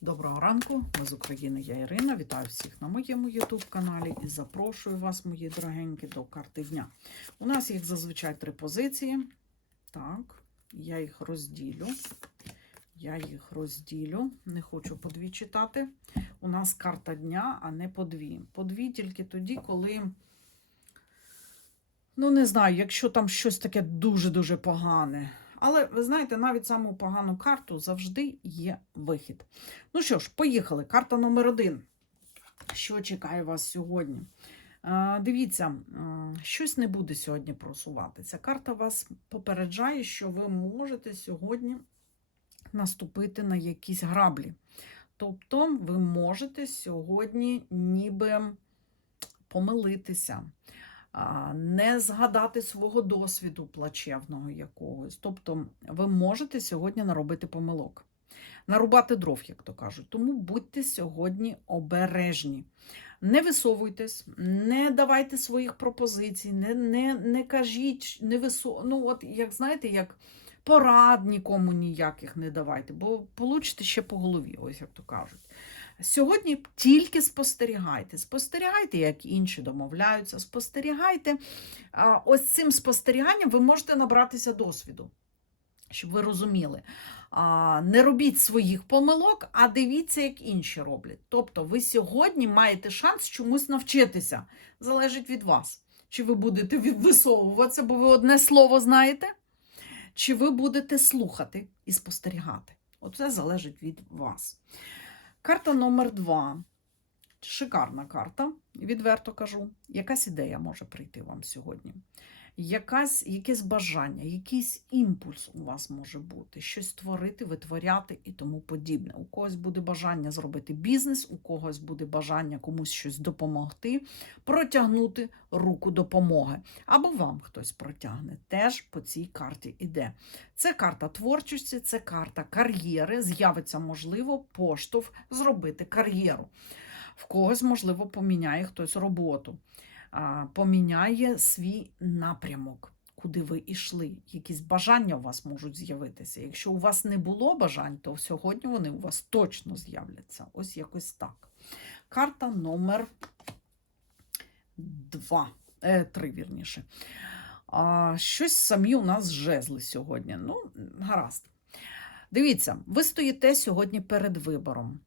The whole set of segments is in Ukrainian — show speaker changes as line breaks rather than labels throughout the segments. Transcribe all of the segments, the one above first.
Доброго ранку, ми з України, я Ірина. Вітаю всіх на моєму YouTube каналі і запрошую вас, мої дорогенькі, до карти дня. У нас їх зазвичай три позиції. Так, я їх розділю. Я їх розділю. Не хочу по дві читати. У нас карта дня, а не по дві. По дві тільки тоді, коли. Ну, не знаю, якщо там щось таке дуже-дуже погане. Але ви знаєте, навіть саму погану карту завжди є вихід. Ну що ж, поїхали. Карта номер один. Що чекає вас сьогодні? Дивіться, щось не буде сьогодні просуватися. Карта вас попереджає, що ви можете сьогодні наступити на якісь граблі. Тобто, ви можете сьогодні ніби помилитися не згадати свого досвіду плачевного якогось. Тобто, ви можете сьогодні наробити помилок, нарубати дров, як то кажуть. Тому будьте сьогодні обережні. Не висовуйтесь, не давайте своїх пропозицій, не, не, не кажіть, не висо... ну, от, як знаєте, як порад нікому ніяких не давайте, бо получите ще по голові, ось як то кажуть. Сьогодні тільки спостерігайте. Спостерігайте, як інші домовляються. Спостерігайте. Ось цим спостеріганням ви можете набратися досвіду, щоб ви розуміли. Не робіть своїх помилок, а дивіться, як інші роблять. Тобто, ви сьогодні маєте шанс чомусь навчитися. Залежить від вас. Чи ви будете висовуватися, бо ви одне слово знаєте, чи ви будете слухати і спостерігати. Оце залежить від вас. Карта номер два. Шикарна карта, відверто кажу. Якась ідея може прийти вам сьогодні. Якась, якесь бажання, якийсь імпульс у вас може бути, щось створити, витворяти і тому подібне. У когось буде бажання зробити бізнес, у когось буде бажання комусь щось допомогти, протягнути руку допомоги. Або вам хтось протягне. Теж по цій карті іде. Це карта творчості, це карта кар'єри. З'явиться, можливо, поштовх зробити кар'єру. В когось, можливо, поміняє хтось роботу, поміняє свій напрямок, куди ви йшли. Якісь бажання у вас можуть з'явитися. Якщо у вас не було бажань, то сьогодні вони у вас точно з'являться. Ось якось так. Карта номер два. Е, три, вірніше. А, щось самі у нас жезли сьогодні. Ну, гаразд. Дивіться, ви стоїте сьогодні перед вибором.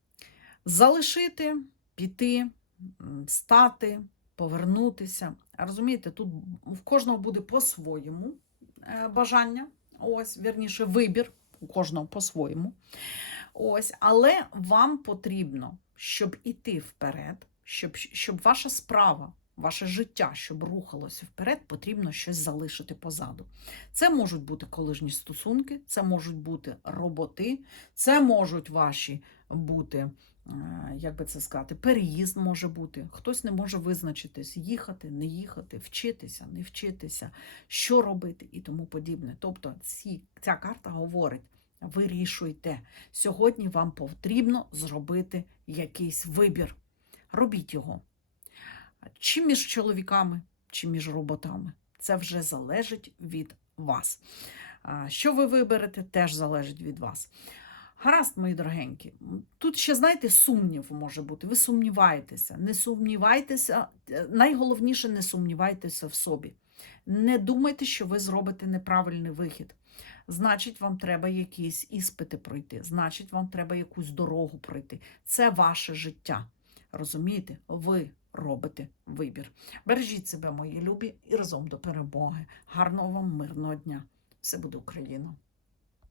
Залишити, піти, стати, повернутися. Розумієте, тут в кожного буде по-своєму е, бажання, ось, вірніше, вибір, у кожного по-своєму. Ось, але вам потрібно, щоб іти вперед, щоб, щоб ваша справа, ваше життя, щоб рухалося вперед, потрібно щось залишити позаду. Це можуть бути колишні стосунки, це можуть бути роботи, це можуть ваші бути, як би це сказати, переїзд може бути. Хтось не може визначитись, їхати, не їхати, вчитися, не вчитися, що робити і тому подібне. Тобто ці, ця карта говорить. Вирішуйте. Сьогодні вам потрібно зробити якийсь вибір. Робіть його. Чи між чоловіками, чи між роботами. Це вже залежить від вас. Що ви виберете, теж залежить від вас. Гаразд, мої дорогенькі. Тут ще, знаєте, сумнів може бути. Ви сумніваєтеся. Не сумнівайтеся. е, Найголовніше, не сумнівайтеся в собі. Не думайте, що ви зробите неправильний вихід. Значить, вам треба якісь іспити пройти, значить, вам треба якусь дорогу пройти. Це ваше життя. Розумієте? Ви робите вибір. Бережіть себе, мої любі, і разом до перемоги. Гарного вам мирного дня! Все буде Україна!